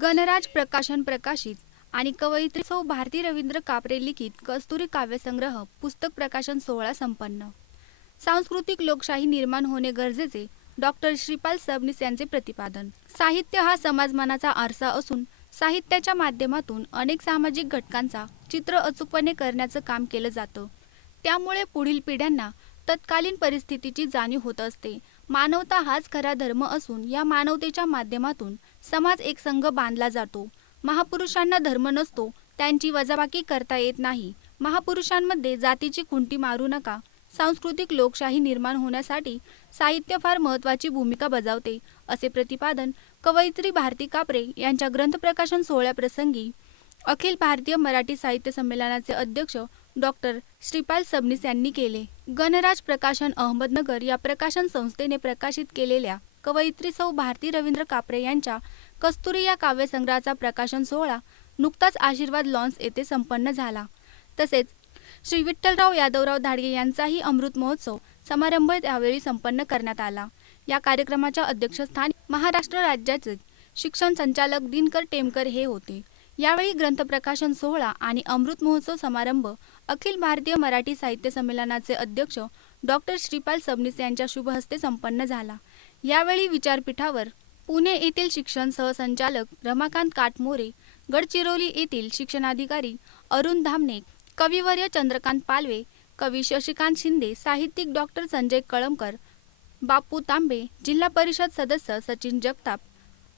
गणराज प्रकाशन प्रकाशित आणि कवयित्री सौ भारती रवींद्र कापरे लिखित कस्तुरी काव्यसंग्रह पुस्तक प्रकाशन सोहळा संपन्न. सांस्कृतिक लोकशाही निर्माण होणे गरजेचे, डॉक्टर श्रीपाल सबनीस यांचे प्रतिपादन. साहित्य हा समाजमनाचा आरसा असून साहित्याच्या माध्यमातून अनेक सामाजिक घटकांचा चित्र अचूकपणे करण्याचं काम केलं जातं. त्यामुळे पुढील पिढ्यांना तत्कालीन परिस्थितीची जाणीव होत असते. मानवता हाच खरा धर्म असून या मानवतेच्या माध्यमातून समाज एक संघ बांधला जातो. महापुरुषांना धर्म नसतो, त्यांची वजाबाकी करता येत नाही. महापुरुषांमध्ये जातीची खुंटी मारू नका. सांस्कृतिक लोकशाही निर्माण होण्यासाठी साहित्य फार महत्त्वाची भूमिका बजावते, असे प्रतिपादन कवयित्री भारती कापरे यांच्या ग्रंथप्रकाशन सोहळ्याप्रसंगी अखिल भारतीय मराठी साहित्य संमेलनाचे अध्यक्ष डॉक्टर श्रीपाल सबनीस यांनी केले. गणराज प्रकाशन अहमदनगर या प्रकाशन संस्थेने प्रकाशित केलेल्या कवयित्री सौ भारती रवींद्र कापरे यांच्या कस्तुरी या काव्यसंग्रहाचा प्रकाशन सोहळा नुकताच आशीर्वाद लॉन्स येथे संपन्न झाला. तसेच श्री विठ्ठलराव यादवराव धाडगे यांचाही अमृत महोत्सव समारंभ यावेळी संपन्न करण्यात आला. या कार्यक्रमाच्या अध्यक्षस्थानी महाराष्ट्र राज्याचे शिक्षण संचालक दिनकर टेमकर हे होते. यावेळी ग्रंथप्रकाशन सोहळा आणि अमृत महोत्सव समारंभ अखिल भारतीय मराठी साहित्य संमेलनाचे अध्यक्ष डॉक्टर श्रीपाल सबनीस यांच्या शुभ हस्ते संपन्न झाला. यावेळी विचारपीठावर पुणे येथील शिक्षण सहसंचालक रमाकांत काटमोरे, गडचिरोली येथील शिक्षणाधिकारी अरुण धामणे, कविवर्य चंद्रकांत पालवे, कवी शशिकांत शिंदे, साहित्यिक डॉक्टर संजय कळमकर, बापू तांबे, जिल्हा परिषद सदस्य सचिन जगताप,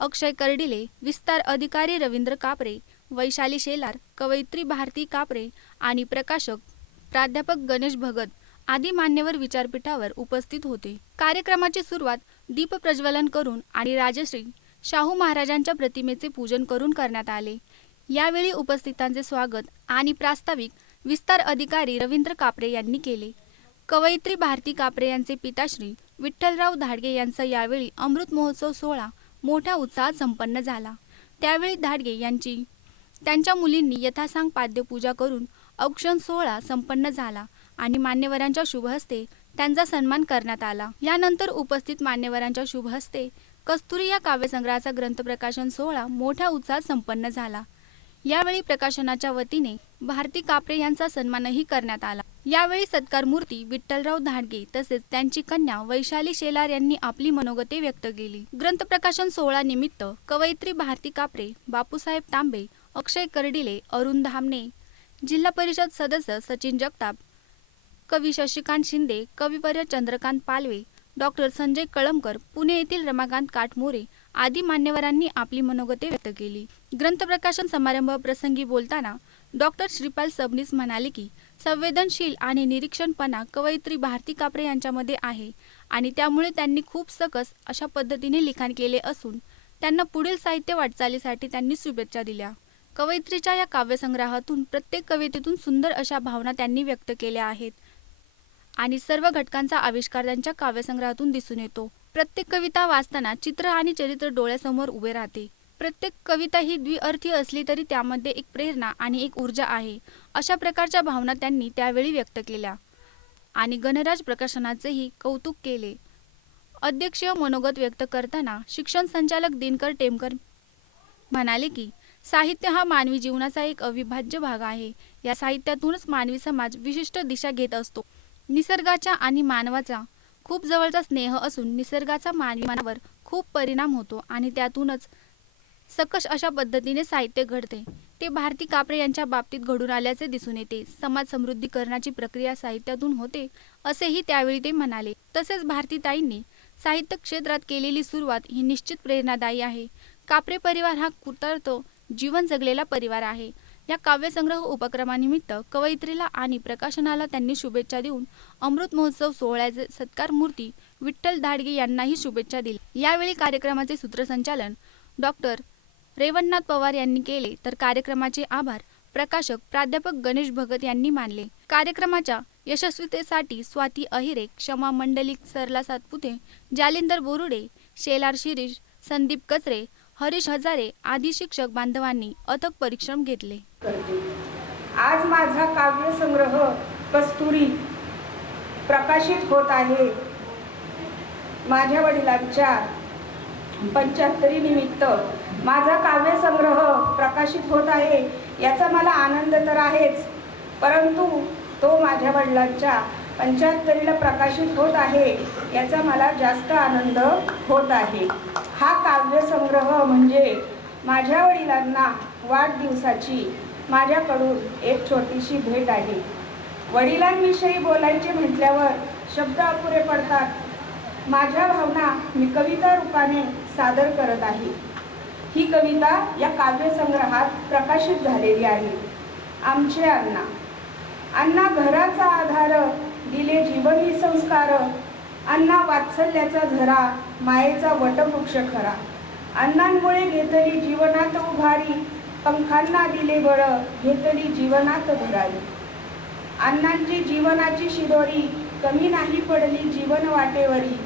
अक्षय कर्डिले, विस्तार अधिकारी रवींद्र कापरे, वैशाली शेलार, कवयित्री भारती कापरे आणि प्रकाशक प्राध्यापक गणेश भगत आदी मान्यवर विचारपीठावर उपस्थित होते. कार्यक्रमाची सुरुवात दीप प्रज्वलन करून आणि राजश्री शाहू महाराजांच्या प्रतिमेचे पूजन करून करण्यात आले. यावेळी उपस्थितांचे स्वागत आणि प्रास्ताविक विस्तार अधिकारी रवींद्र कापरे यांनी केले. कवयित्री भारती कापरे यांचे पिताश्री विठ्ठलराव धाडगे यांचा यावेळी अमृत महोत्सव सोहळा मोठ्या उत्साहात संपन्न झाला. त्यावेळी धाडगे यांची त्यांच्या मुलींनी यथासांग पाद्यपूजा करून औक्षण सोहळा संपन्न झाला आणि मान्यवरांच्या शुभहस्ते त्यांचा सन्मान करण्यात आला. यानंतर उपस्थित मान्यवरांच्या शुभहस्ते कस्तुरी या काव्यसंग्रहाचा ग्रंथप्रकाशन सोहळा मोठ्या उत्साहात संपन्न झाला. यावेळी प्रकाशनाच्या वतीने भारती कापरे यांचा सन्मानही करण्यात आला. यावेळी सत्कार मूर्ती विठ्ठलराव धाडगे तसेच त्यांची कन्या वैशाली शेलार यांनी आपली मनोगते व्यक्त केली. ग्रंथप्रकाशन सोहळा निमित्त कवयित्री भारती कापरे, बापूसाहेब तांबे, अक्षय कर्डिले, अरुण धामणे, जिल्हा परिषद सदस्य सचिन जगताप, कवी शशिकांत शिंदे, कविवर्य चंद्रकांत पालवे, डॉक्टर संजय कळमकर, पुणे येथील रमाकांत काटमोरे आदी मान्यवरांनी आपली मनोगते व्यक्त केली. ग्रंथप्रकाशन समारंभ प्रसंगी बोलताना डॉक्टर श्रीपाल सबनीस म्हणाले की संवेदनशील आणि निरीक्षणपणा कवयित्री भारती कापरे यांच्यामध्ये आहे आणि त्यामुळे त्यांनी खूप सकस अशा पद्धतीने लिखाण केले असून त्यांना पुढील साहित्य वाटचालीसाठी त्यांनी शुभेच्छा दिल्या. कवयित्रीच्या या काव्यसंग्रहातून प्रत्येक कवितेतून सुंदर अशा भावना त्यांनी व्यक्त केल्या आहेत आणि सर्व घटकांचा आविष्कार त्यांच्या काव्यसंग्रहातून दिसून येतो. प्रत्येक कविता वाचताना चित्र आणि चरित्र डोळ्यासमोर उभे राहते. प्रत्येक कविता ही द्विअर्थी असली तरी त्यामध्ये एक प्रेरणा आणि एक ऊर्जा आहे, अशा प्रकारच्या भावना त्यांनी त्यावेळी व्यक्त केल्या आणि गणराज प्रकाशनाचेही कौतुक केले. अध्यक्षीय मनोगत व्यक्त करताना शिक्षण संचालक दिनकर टेमकर म्हणाले की साहित्य हा मानवी जीवनाचा एक अविभाज्य भाग आहे. या साहित्यातूनच मानवी समाज विशिष्ट दिशा घेत असतो. निसर्गाच्या आणि मानवाचा खूप जवळचा स्नेह असून निसर्गाचा मानवी मनावर खूप परिणाम होतो आणि त्यातूनच सकस अशा पद्धतीने साहित्य घडते. ते भारती कापरे यांच्या बाबतीत घडून आल्याचे दिसून येते. समाज समृद्धीकरणाची प्रक्रिया साहित्यातून होते, असेही त्यावेळी ते म्हणाले. तसेच भारतीताईंनी साहित्य क्षेत्रात केलेली सुरुवात ही निश्चित प्रेरणादायी आहे. कापरे परिवार हा कृतार्थ जीवन जगलेला परिवार आहे. या काव्यसंग्रह उपक्रमानिमित्त कवयित्रीला आणि प्रकाशनाला त्यांनी शुभेच्छा देऊन अमृत महोत्सव सोहळ्याचे सत्कार मूर्ती विठ्ठल धाडगे यांनाही शुभेच्छा दिल्या. यावेळी कार्यक्रमाचे सूत्रसंचालन डॉक्टर रेवणनाथ पवार यांनी केले तर कार्यक्रमाचे आभार प्रकाशक प्राध्यापक गणेश भगत यांनी मानले. कार्यक्रमाच्या यशस्वीतेसाठी स्वाती अहिरे, क्षमा मंडलिक सरला सातपुते, जालिंदर बोरुडे, शेलार शिरीष, संदीप कचरे, हरीश हजारे आदी शिक्षक बांधवांनी अथक परिश्रम घेतले. आज माझा काव्यसंग्रह कस्तुरी प्रकाशित होत आहे. माझ्या वडिलांच्या 75 निमित्त माझा काव्यसंग्रह प्रकाशित होत आहे याचा मला आनंद तर आहेच, परंतु तो माझ्या वडिलांच्या 75वीला प्रकाशित होत आहे याचा मला जास्त आनंद होत आहे. हा काव्यसंग्रह म्हणजे माझ्या वडिलांना वाढदिवसाची माझ्याकडून एक छोटीशी भेट आहे. वडिलांविषयी बोलायचे म्हटल्यावर शब्द अपुरे पडतात. माझ्या भावना मी कविता रूपाने सादर करत आहे. ही कविता या काव्यसंग्रहात प्रकाशित झालेली आहे. आमचे अण्णा. अण्णा घराचा आधार, दिले जीवनी संस्कार. अण्णा वात्सल्याचा झरा, मायेचा वटवृक्ष खरा. अण्णांमुळे घेतली जीवनात उभारी, पंखांना दिले बळ, घेतली जीवनात भरारी. अण्णांची जीवनाची शिदोरी, कमी नाही पडली जीवन वाटेवरी.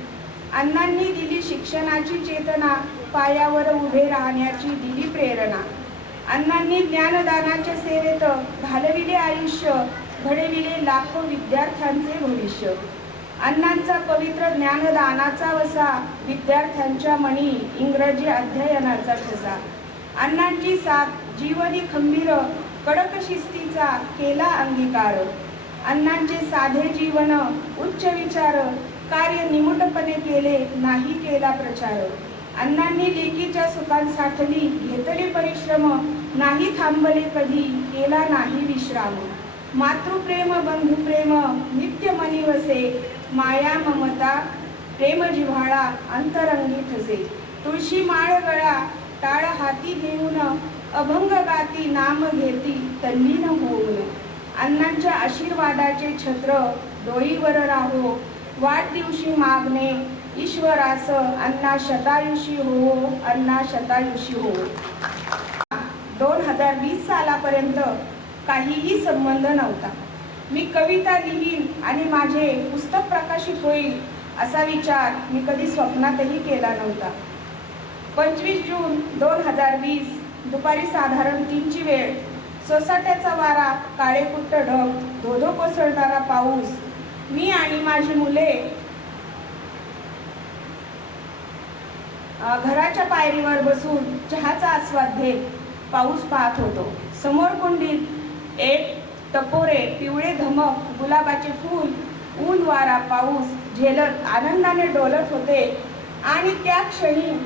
अण्णांनी दिली शिक्षणाची चेतना, पायावर उभे राहण्याची दिली प्रेरणा. अण्णांनी ज्ञानदानाच्या सेवेत घालविले आयुष्य, घडविले लाखो विद्यार्थ्यांचे भविष्य. अण्णांचा पवित्र ज्ञानदानाचा वसा, विद्यार्थ्यांच्या मनी इंग्रजी अध्ययनाचा ठसा. अण्णांची साथ जीवनी खंबीर, कडक शिस्तीचा केला अंगीकार. अण्णांचे साधे जीवन, उच्च विचार, कार्य निमुटपणे केले, नाही केला प्रचार. अण्णांनी लेकीच्या सुखांसाठी घेतले परिश्रम, नाही थांबले कधी, केला नाही विश्राम. मातृप्रेम बंधुप्रेम नित्य मनी वसे, माया ममता प्रेम जिव्हाळा अंतरंगी ठसे. तुळशी माळ गळा टाळ हाती घेऊन, अभंग गाती नाम घेती तल्लीन होऊन. अण्णांच्या आशीर्वादाचे छत्र डोईवर राहो, वाढदिवशी मागणे ईश्वरास, अण्णा शतायुषी हो, अण्णा शतायुषी हो. 2020 सालापर्यंत काहीही संबंध नव्हता. मी कविता लिहीन आणि माझे पुस्तक प्रकाशित होईल असा विचार मी कधी स्वप्नातही केला नव्हता. 25 जून 2020 दुपारी साधारण 3ची वेळ. सोसाट्याचा वारा, काळेकुट्ट ढग, धोधो कोसळणारा पाऊस. मी आणि माझी मुले घराच्या पायरीवर बसून चहाचा आस्वाद घेत पाऊस पाहत होतो. समोर कुंडीत एक टपोरे पिवळे धमक गुलाबाचे फूल, ऊन वारा पाऊस झेलत आनंदाने डोलत होते. आणि त्या क्षणी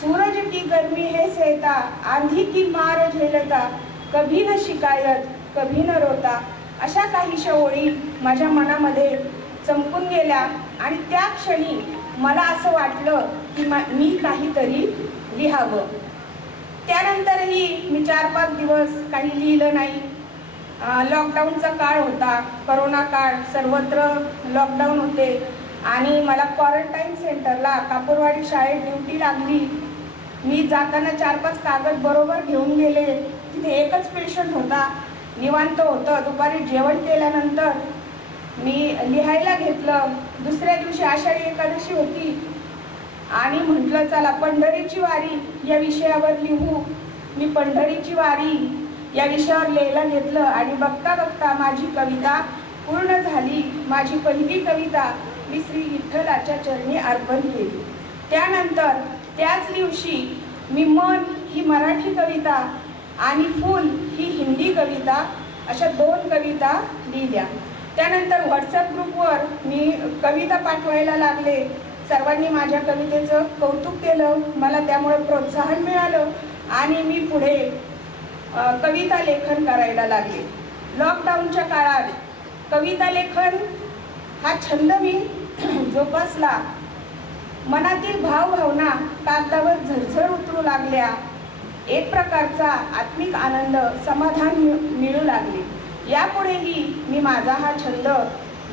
सूरज की गर्मी है सहता, आंधी की मार झेलता, कभी न शिकायत कभी न रोता, अशा काहीशा ओळी माझ्या मनामध्ये चमकून गेल्या. आणि त्या क्षणी मला असं वाटलं की मी काहीतरी लिहावं. त्यानंतरही मी 4-5 दिवस काही लिहिलं नाही. लॉकडाऊनचा काळ होता, करोना काळ, सर्वत्र लॉकडाऊन होते आणि मला क्वारंटाईन सेंटरला कापूरवाडी शाळेत ड्युटी लागली. मी जाताना 4-5 कागद बरोबर घेऊन गेले. तिथे एकच पेशंट होता, निवांत होतं. दुपारी जेवण केल्यानंतर मी लिहायला घेतलं. दुसऱ्या दिवशी आषाढी एकादशी होती आणि म्हटलं चला पंढरीची वारी या विषयावर लिहू. मी पंढरीची वारी या विषयावर लिहायला घेतलं आणि बघता बघता माझी कविता पूर्ण झाली. माझी पहिली कविता मी श्री विठ्ठलाच्या चरणी अर्पण केली. त्यानंतर त्याच दिवशी मी मन ही मराठी कविता आणि फूल ही हिंदी कविता अशा 2 कविता लिहिल्या. त्यानंतर व्हॉट्सअप ग्रुपवर मी कविता पाठवायला लागले. सर्वांनी माझ्या कवितेचं कौतुक केलं, मला त्यामुळे प्रोत्साहन मिळालं आणि मी पुढे कविता लेखन करायला लागले. लॉकडाऊनच्या काळात कविता लेखन हा छंद मी जोपासला. मनातील भावभावना कागदावर झरझर उतरू लागल्या. एक प्रकारचा आत्मिक आनंद, समाधान मिळू लागले. यापुढेही मी माझा हा छंद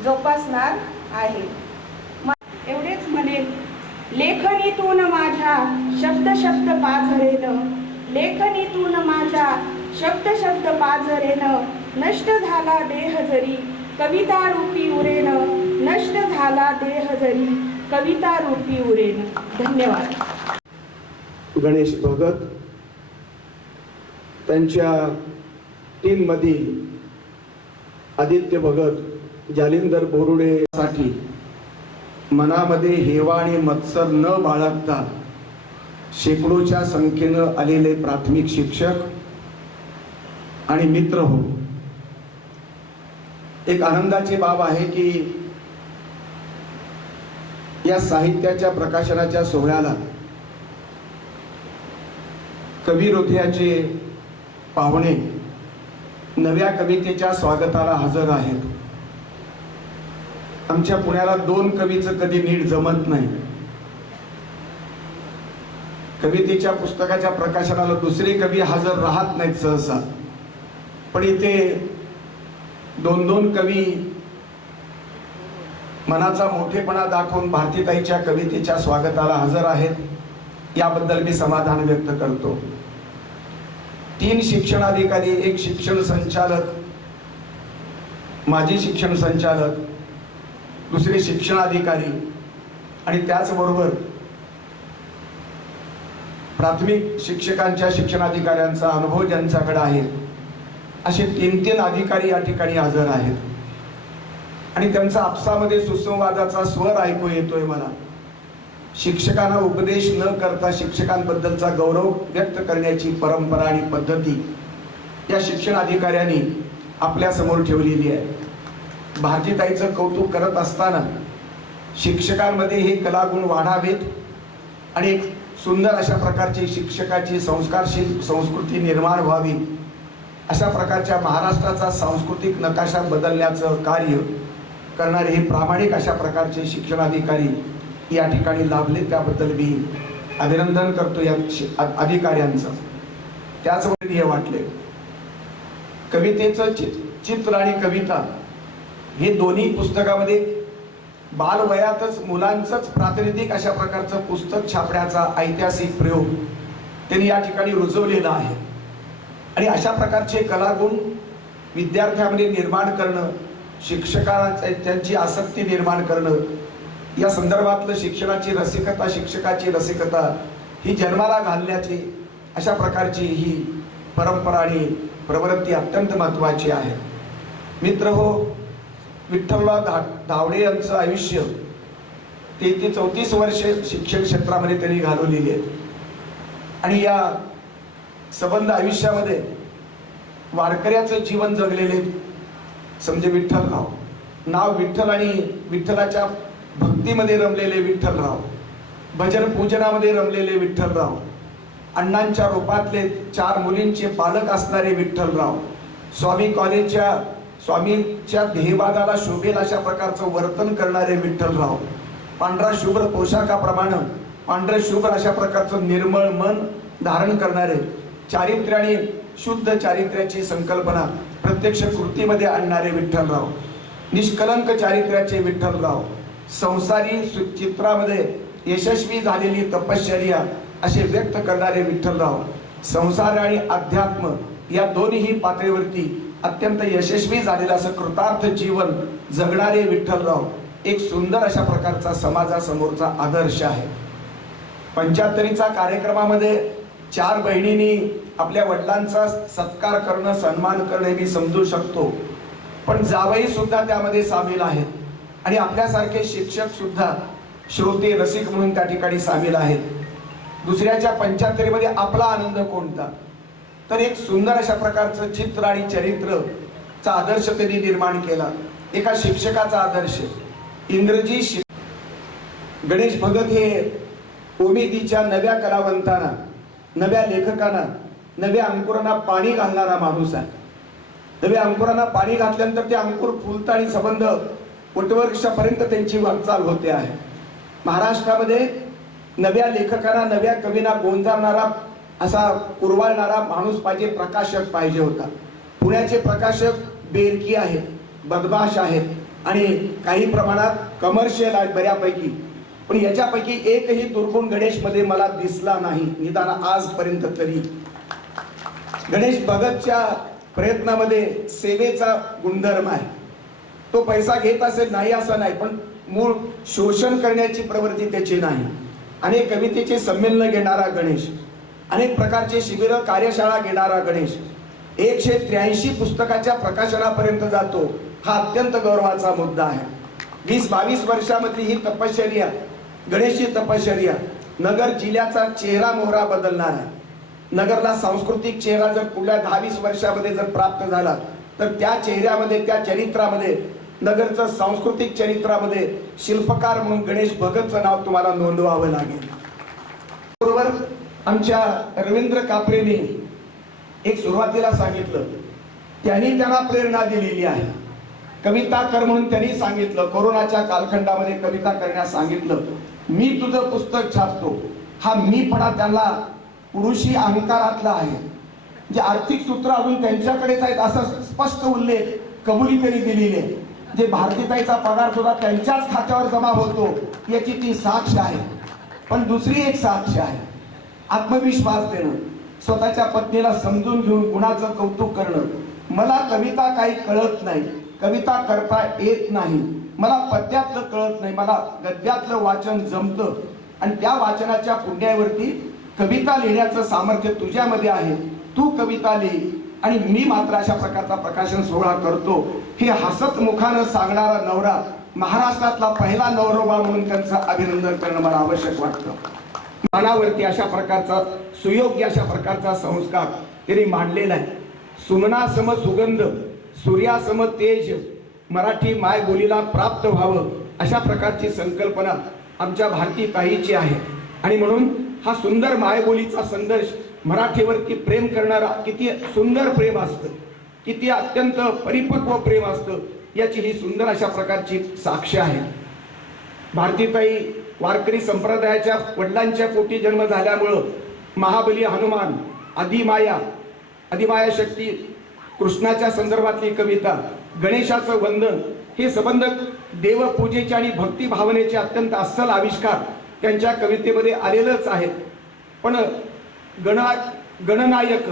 जोपासणार आहे. एवढेच म्हणेन, लेखनीतून माझ्या शब्द शब्द पाझरेन, लेखनीतून माझ्या शब्द शब्द पाझरेन, नष्ट झाला देह जरी कविता रूपी उरेन, नष्ट झाला देह जरी कविता रूपी उरेन. धन्यवाद. गणेश भगत त्यांच्या टीममधील आदित्य भगत, जालिंदर बोरुडे साठी मनामध्ये हेवा आणि मत्सर न बाळगता शेकडोच्या संख्येनं आलेले प्राथमिक शिक्षक आणि मित्र हो, एक आनंदाची बाब आहे की या साहित्याच्या प्रकाशनाच्या सोहळ्याला कवी हृदयाचे पाहुणे नव्या कवितेच्या स्वागताला हजर आहेत. आमच्या पुण्याला दोन कवीचं कधी नीट जमत नाही. कवितेच्या पुस्तकाच्या प्रकाशनाला दुसरे कवी हजर राहत नाहीत सहसा, पण इथे दोन दोन कवी मनाचा मोठेपणा दाखवून भारतीताईच्या कवितेच्या स्वागताला हजर आहेत. याबद्दल मी समाधान व्यक्त करतो. 3 शिक्षणाधिकारी, एक शिक्षण संचालक, माजी शिक्षण संचालक, दुसरे शिक्षणाधिकारी आणि त्याचबरोबर प्राथमिक शिक्षकांच्या शिक्षणाधिकाऱ्यांचा अनुभव ज्यांच्याकडे आहे असे 3 अधिकारी या ठिकाणी हजर आहेत. आणि त्यांचा आपसामध्ये सुसंवादाचा स्वर ऐकू येतोय मला. शिक्षकांना उपदेश न करता शिक्षकांबद्दलचा गौरव व्यक्त करण्याची परंपरा आणि पद्धती या शिक्षण अधिकाऱ्यांनी आपल्या समोर ठेवलेली आहे. भारतीताईचं कौतुक करत असताना शिक्षकांमध्ये हे कलागुण वाढावेत आणि एक सुंदर अशा प्रकारची शिक्षकाची संस्कारशील संस्कृती निर्माण व्हावी, अशा प्रकारच्या महाराष्ट्राचा सांस्कृतिक नकाशा बदलण्याचं कार्य करणारे हे प्रामाणिक अशा प्रकारचे शिक्षणाधिकारी या ठिकाणी लाभले. त्याबद्दल मी अभिनंदन करतो या अधिकाऱ्यांचं. त्याचबरोबर हे वाटले कवितेचं चित्र आणि कविता हे दोन्ही पुस्तकामध्ये बालवयातच मुलांचंच प्रातिनिधिक अशा प्रकारचं पुस्तक छापण्याचा ऐतिहासिक प्रयोग त्यांनी या ठिकाणी रुजवलेला आहे. आणि अशा प्रकारचे कलागुण विद्यार्थ्यांमध्ये निर्माण करणं, शिक्षकांना त्यांची आसक्ती निर्माण करणं, या संदर्भातलं शिक्षणाची रसिकता, शिक्षकाची रसिकता ही जन्माला घालण्याची अशा प्रकारची ही परंपरा आणि प्रवृत्ती अत्यंत महत्त्वाची आहे. मित्र हो, विठ्ठलराव धावडे यांचं आयुष्य 33-34 वर्ष शिक्षण क्षेत्रामध्ये त्यांनी घालवलेली आहेत. आणि या संबंध आयुष्यामध्ये वारकऱ्याचं जीवन जगलेले समजे विठ्ठलराव, नाव विठ्ठल आणि विठ्ठलाच्या भक्तीमध्ये रमलेले विठ्ठलराव, भजन पूजनामध्ये रमलेले विठ्ठलराव, अण्णांच्या रूपातले 4 मुलींचे पालक असणारे विठ्ठलराव, स्वामीच्या ध्येयवादाला शोभेल अशा प्रकारचं वर्तन करणारे विठ्ठलराव, पांढरा शुभ्र पोशाखाप्रमाणे पांढरे शुभ्र अशा प्रकारचं निर्मळ मन धारण करणारे, चारित्र्य आणि शुद्ध चारित्र्याची संकल्पना प्रत्यक्ष कृतीमध्ये आणणारे विठ्ठलराव, निष्कलंक चारित्र्याचे विठ्ठलराव, संसारी चित्रामध्ये यशस्वी झालेली तपश्चर्या असे व्यक्त करणारे विठ्ठलराव, संसार आणि अध्यात्म या दोन्ही पातळीवरती अत्यंत यशस्वी झालेलं असं कृतार्थ जीवन जगणारे विठ्ठलराव एक सुंदर अशा प्रकारचा समाजासमोरचा आदर्श आहे. 75चा कार्यक्रमामध्ये 4 बहिणींनी आपल्या वडिलांचा सत्कार करणं, सन्मान करणं मी समजू शकतो, पण जावई सुद्धा त्यामध्ये सामील आहेत आणि आपल्यासारखे शिक्षक सुद्धा श्रोते रसिक म्हणून त्या ठिकाणी सामील आहेत. दुसऱ्याच्या 75 मध्ये आपला आनंद कोणता, तर एक सुंदर अशा प्रकारचं चित्र आणि चरित्रचा आदर्श त्यांनी निर्माण केला. एका शिक्षकाचा आदर्श. इंग्रजी गणेश भगत हे उमेदीच्या नव्या कलावंतांना, नव्या लेखकांना, नव्या अंकुरांना पाणी घालणारा माणूस आहे. नव्या अंकुरांना पाणी घातल्यानंतर ते अंकुर फुलतं आणि संबंध वटवृक्षापर्यंत त्यांची वाटचाल होते आहे. महाराष्ट्रामध्ये नव्या लेखकांना, नव्या कवींना गोंजारणारा असा कुरवाळणारा माणूस पाहिजे, प्रकाशक पाहिजे होता. पुण्याचे प्रकाशक बेरकी आहेत, बदमाश आहेत आणि काही प्रमाणात कमर्शियल आहेत बऱ्यापैकी, पण याच्यापैकी एकही दुर्गुण गणेशमध्ये मला दिसला नाही, निदान आजपर्यंत तरी. गणेश भगतच्या प्रयत्नामध्ये सेवेचा गुणधर्म आहे. तो पैसा घेत असेल नाही असं नाही, पण मूळ शोषण करण्याची प्रवृत्ती त्याची नाही. अनेक कवितेचे संमेलन घेणारा गणेश, अनेक प्रकारचे शिबिर कार्यशाळा घेणारा गणेश, 183 पुस्तकाच्या प्रकाशनापर्यंत जातो. हा अत्यंत गौरवाचा मुद्दा आहे. 20-22 वर्षामधली ही तपश्चर्या, गणेशची तपश्चर्या नगर जिल्ह्याचा चेहरा मोहरा बदलणार आहे. नगरला सांस्कृतिक चेहरा जर पुढल्या 10-20 वर्षामध्ये जर प्राप्त झाला तर त्या चेहऱ्यामध्ये, त्या चरित्रामध्ये, नगरचं सांस्कृतिक चरित्रामध्ये शिल्पकार म्हणून गणेश भगतचं नाव तुम्हाला नोंदवावं लागेल. बरोबर आमच्या रवींद्र कापरेंनी एक सुरुवातीला सांगितलं, त्यांनी त्यांना प्रेरणा दिलेली आहे. कविता कर म्हणून त्यांनी सांगितलं, कोरोनाच्या कालखंडामध्ये कविता करण्यास सांगितलं. मी तुझं पुस्तक छापतो, हा मीपणा त्यांना पुरुषी अहंकारातला आहे. जे आर्थिक सूत्र अजून त्यांच्याकडेच आहेत असा स्पष्ट उल्लेख कबुली त्यांनी दिलेली आहे. जे भारतीताईचा पगार सुद्धा त्यांच्याच खात्यावर जमा होतो याची ती साक्ष आहे. पण दुसरी एक साक्ष आहे, आत्मविश्वास देणं, स्वतःच्या पत्नीला समजून घेऊन गुणाचं कौतुक करणं. मला कविता काही कळत नाही, कविता करता येत नाही, मला पद्यातलं कळत नाही, मला गद्यातलं वाचन जमतं आणि त्या वाचनाच्या पुण्यावरती कविता लिहिण्याचं सामर्थ्य तुझ्यामध्ये आहे. तू कविता लिही आणि मी मात्र अशा प्रकारचा प्रकाशन सोहळा करतो. हे हसत मुखानं सांगणारा नवरा, महाराष्ट्रातला पहिला नवरोबा म्हणून त्यांचं अभिनंदन करणं मला आवश्यक वाटतं. मनावरती अशा प्रकारचा सुयोग्य अशा प्रकारचा संस्कार त्यांनी मांडलेला आहे. सुमनासम सुगंध, सूर्यासम तेज, मराठी माय बोलीला प्राप्त व्हावं अशा प्रकारची संकल्पना आमच्या भारतीताईची आहे. आणि म्हणून हा सुंदर मायबोलीचा संदेश, मराठीवरती प्रेम करणारा किती सुंदर प्रेम असतं, किती अत्यंत परिपक्व प्रेम असतं, याची ही सुंदर अशा प्रकारची साक्ष आहे. भारतीताई वारकरी संप्रदायाच्या वडिलांच्या पोटी जन्म झाल्यामुळं महाबली हनुमान, अधिमाया शक्ती, कृष्णाच्या संदर्भातली कविता, गणेशाचं वंदन, हे संबंध देवपूजेचे आणि भक्ती भावनेचे अत्यंत अस्सल आविष्कार त्यांच्या कवितेमध्ये आलेलंच आहेत. पण गणनायक,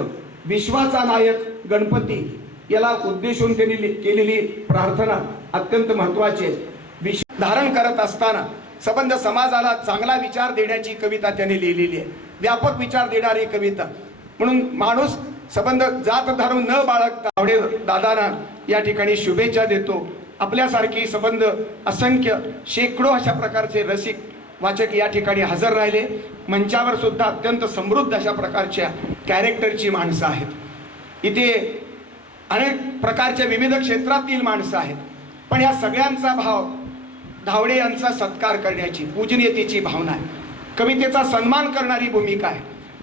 विश्वाचा नायक गणपती याला उद्देशून त्यांनी केलेली प्रार्थना अत्यंत महत्वाची आहे. विश्व धारण करत असताना संबंध समाजाला चांगला विचार देण्याची कविता त्यांनी लिहिलेली आहे, व्यापक विचार देणारी कविता. म्हणून माणूस संबंध जात धर्म न बाळगता आवडे दादांना या ठिकाणी शुभेच्छा देतो. आपल्यासारखी संबंध असंख्य शेकडो अशा प्रकारचे रसिक वाचक या ठिकाणी हजर राहिले. मंचावर सुद्धा अत्यंत समृद्ध अशा प्रकारच्या कॅरेक्टरची माणसं आहेत. इथे अनेक प्रकारच्या विविध क्षेत्रातील माणसं आहेत. पण या सगळ्यांचा भाव धावडे यांचा सत्कार करण्याची, पूजनीयतेची भावना आहे. कवितेचा सन्मान करणारी भूमिका आहे.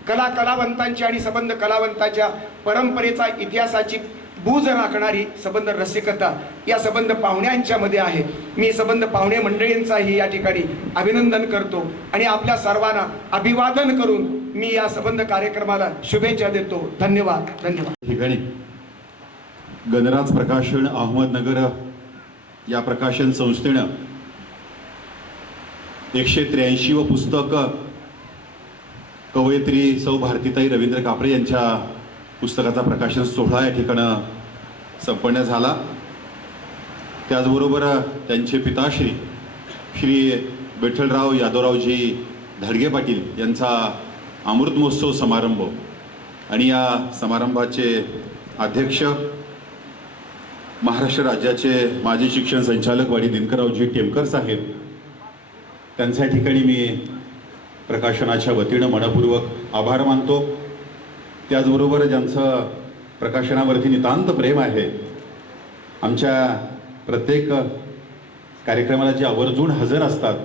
कलावंतांची आणि संबंध कलावंताच्या परंपरेचा, इतिहासाची बूज राखणारी संबंध रसिकता या संबंध पाहुण्यांच्या मध्ये आहे. मी संबंध पाहुणे मंडळींचाही या ठिकाणी अभिनंदन करतो आणि आपल्या सर्वांना अभिवादन करून मी या संबंध कार्यक्रमाला शुभेच्छा देतो. धन्यवाद. धन्यवाद. ठिकाणी गणराज प्रकाशन अहमदनगर या प्रकाशन संस्थेनं 183 पुस्तक कवयित्री सौ भारतीताई रवींद्र कापरे यांच्या पुस्तकाचा प्रकाशन सोहळा या ठिकाणं संपन्न झाला. त्याचबरोबर त्यांचे पिताश्री श्री विठ्ठलराव यादवरावजी धाडगे पाटील यांचा अमृत महोत्सव समारंभ आणि या समारंभाचे अध्यक्ष महाराष्ट्र राज्याचे माजी शिक्षण संचालक वाडी दिनकररावजी टेमकर साहेब, त्यांच्या ठिकाणी मी प्रकाशनाच्या वतीनं मनपूर्वक आभार मानतो. त्याचबरोबर ज्यांचं प्रकाशनावरती नितांत प्रेम आहे, आमच्या प्रत्येक कार्यक्रमाला जे आवर्जून हजर असतात,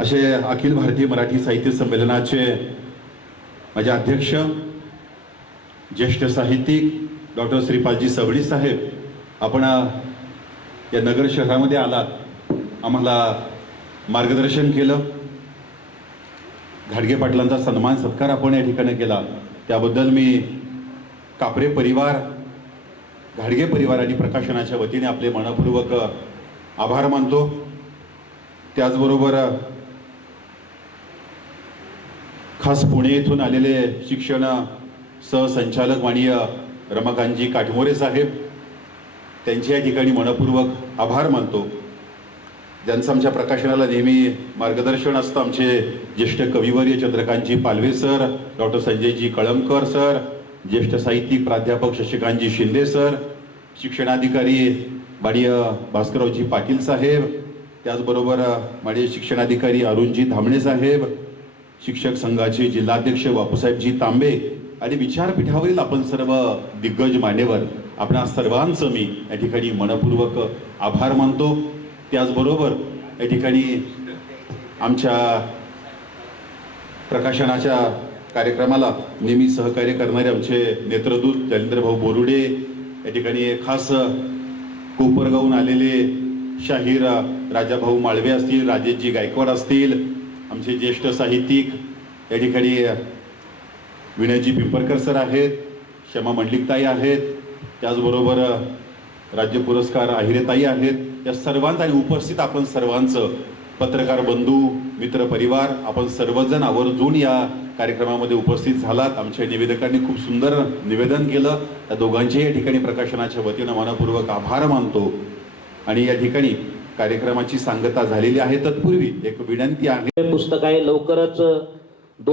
असे अखिल भारतीय मराठी साहित्य संमेलनाचे माझे अध्यक्ष ज्येष्ठ साहित्यिक डॉक्टर श्रीपादजी सबळी साहेब, आपण या नगर शहरामध्ये आलात, आम्हाला मार्गदर्शन केलं, घाडगे पाटलांचा सन्मान सत्कार आपण या ठिकाणी केला, त्याबद्दल मी कापरे परिवार, घाडगे परिवार आणि प्रकाशनाच्या वतीने आपले मनपूर्वक आभार मानतो. त्याचबरोबर खास पुणे येथून आलेले शिक्षण सहसंचालक माननीय रमाकांतजी काठमोरे साहेब, त्यांच्या या ठिकाणी मनपूर्वक आभार मानतो. ज्यांचं आमच्या प्रकाशनाला नेहमी मार्गदर्शन असतं, आमचे ज्येष्ठ कविवर्य चंद्रकांतजी पालवे सर, डॉक्टर संजयजी कळमकर सर, ज्येष्ठ साहित्यिक प्राध्यापक शशिकांतजी शिंदे सर, शिक्षणाधिकारी माननीय भास्कररावजी पाटील साहेब, त्याचबरोबर माझे शिक्षणाधिकारी अरुणजी धामणे साहेब, शिक्षक संघाचे जिल्हाध्यक्ष बापूसाहेबजी तांबे आणि विचारपीठावरील आपण सर्व दिग्गज मान्यवर, आपणा सर्वांचं मी या ठिकाणी मनपूर्वक आभार मानतो. त्याचबरोबर या ठिकाणी आमच्या प्रकाशनाच्या कार्यक्रमाला नेहमी सहकार्य करणारे आमचे नेत्रदूत जालिंदरभाऊ बोरुडे, या ठिकाणी खास कोपरगावून आलेले शाहीर राजाभाऊ माळवे असतील, राजेशजी गायकवाड असतील, आमचे ज्येष्ठ साहित्यिक या ठिकाणी विनयजी पिंपरकर सर आहेत, क्षमा मंडलिकताई आहेत, त्याचबरोबर राज्य पुरस्कार आहिरेताई आहेत. या सर्वांचं आणि उपस्थित आपण सर्वांचं, पत्रकार बंधू, मित्र परिवार, आपण सर्वजण आवर्जून या कार्यक्रमामध्ये उपस्थित झालात. आमच्या निवेदकांनी खूप सुंदर निवेदन केलं. त्या दोघांचेही या ठिकाणी प्रकाशनाच्या वतीनं मनपूर्वक आभार मानतो. आणि या ठिकाणी कार्यक्रमाची सांगता झालेली आहे. तत्पूर्वी एक विनंती आहे. पुस्तक आहे, लवकरच